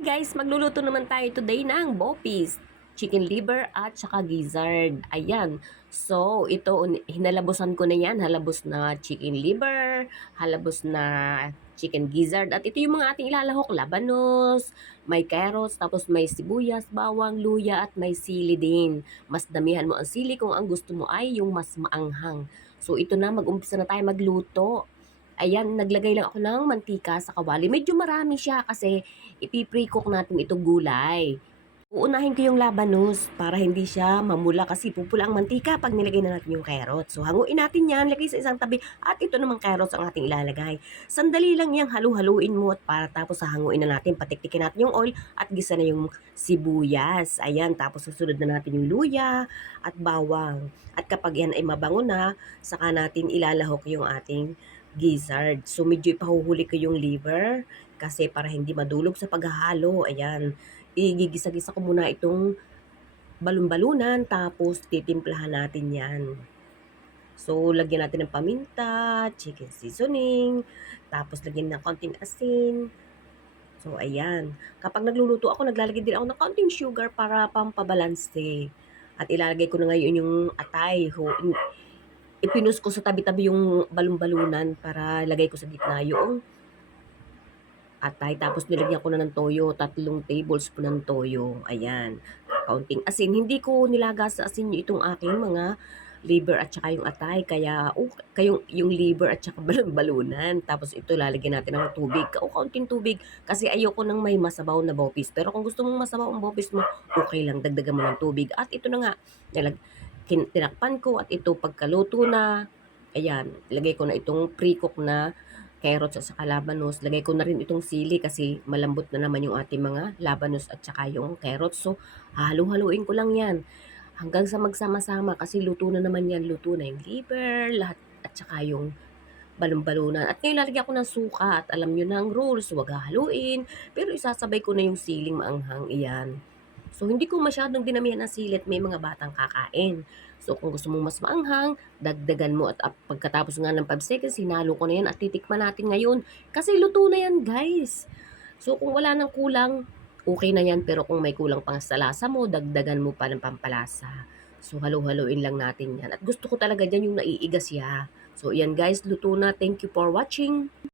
Guys, magluluto naman tayo today ng bopis, chicken liver at saka gizzard. Ayan. So, ito hinalabosan ko na 'yan, halabos na chicken liver, halabos na chicken gizzard at ito yung mga ating ilalahok, labanos, may carrots, tapos may sibuyas, bawang, luya at may sili din. Mas damihan mo ang sili kung ang gusto mo ay yung mas maanghang. So, ito na mag-umpisa na tayo magluto. Ayan, naglagay lang ako ng mantika sa kawali. Medyo marami siya kasi ipi-pre-cook natin itong gulay. Uunahin ko yung labanos para hindi siya mamula kasi pupula ang mantika pag nilagay na natin yung carrots. So hanguin natin yan, lagay sa isang tabi at ito namang carrots ang ating ilalagay. Sandali lang yang halu-haluin mo at para tapos hahanguin na natin, patiktikin natin yung oil at gisa na yung sibuyas. Ayan, tapos susunod na natin yung luya at bawang. At kapag yan ay mabango na, saka natin ilalahok yung ating gizzard. So medyo ipahuhuli ko yung liver kasi para hindi madulog sa paghahalo. Ayan, igigisa-gisa ko muna itong balon-balunan tapos titimplahan natin 'yan. So, lagyan natin ng paminta, chicken seasoning, tapos lagyan ng konting asin. So, ayan. Kapag nagluluto ako, naglalagay din ako ng konting sugar para pampabalanse. At ilalagay ko na ngayon yung atay. Ipinus ko sa tabi-tabi yung balon-balunan para lagay ko sa gitna yung atay. Tapos nilagyan ko na ng toyo, 3 tablespoon ng toyo. Ayan, kaunting asin. Hindi ko nilagas sa asin itong aking mga liver at saka yung atay. Kaya kayong yung liver at saka balon-balunan. Tapos ito lalagyan natin ng tubig. Kaunting tubig kasi ayoko nang may masabaw na bopis. Pero kung gusto mong masabaw ang bopis mo, okay lang, dagdagan mo ng tubig. At ito na nga, tinakpan ko at ito pagkaluto na, ayan, ilagay ko na itong pre-cook na carrots at saka labanos. Lagay ko na rin itong sili kasi malambot na naman yung ating mga labanos at saka yung carrots. So, halu-haluin ko lang yan hanggang sa magsama-sama kasi luto na naman yan. Luto na yung liver, lahat at saka yung balon-balunan. At ngayon lalagyan ko ng suka at alam nyo na ang rules, huwag haluin. Pero isasabay ko na yung siling maanghang iyan. So, hindi ko masyadong dinamihan ng silit, may mga batang kakain. So, kung gusto mong mas maanghang, dagdagan mo at pagkatapos nga ng 5 seconds, hinalo ko na yan at titikman natin ngayon. Kasi luto na yan, guys. So, kung wala nang kulang, okay na yan. Pero kung may kulang pang sa lasa mo, dagdagan mo pa ng pampalasa. So, halu-haluin lang natin yan. At gusto ko talaga dyan yung naiigas siya. So, yan guys, luto na. Thank you for watching.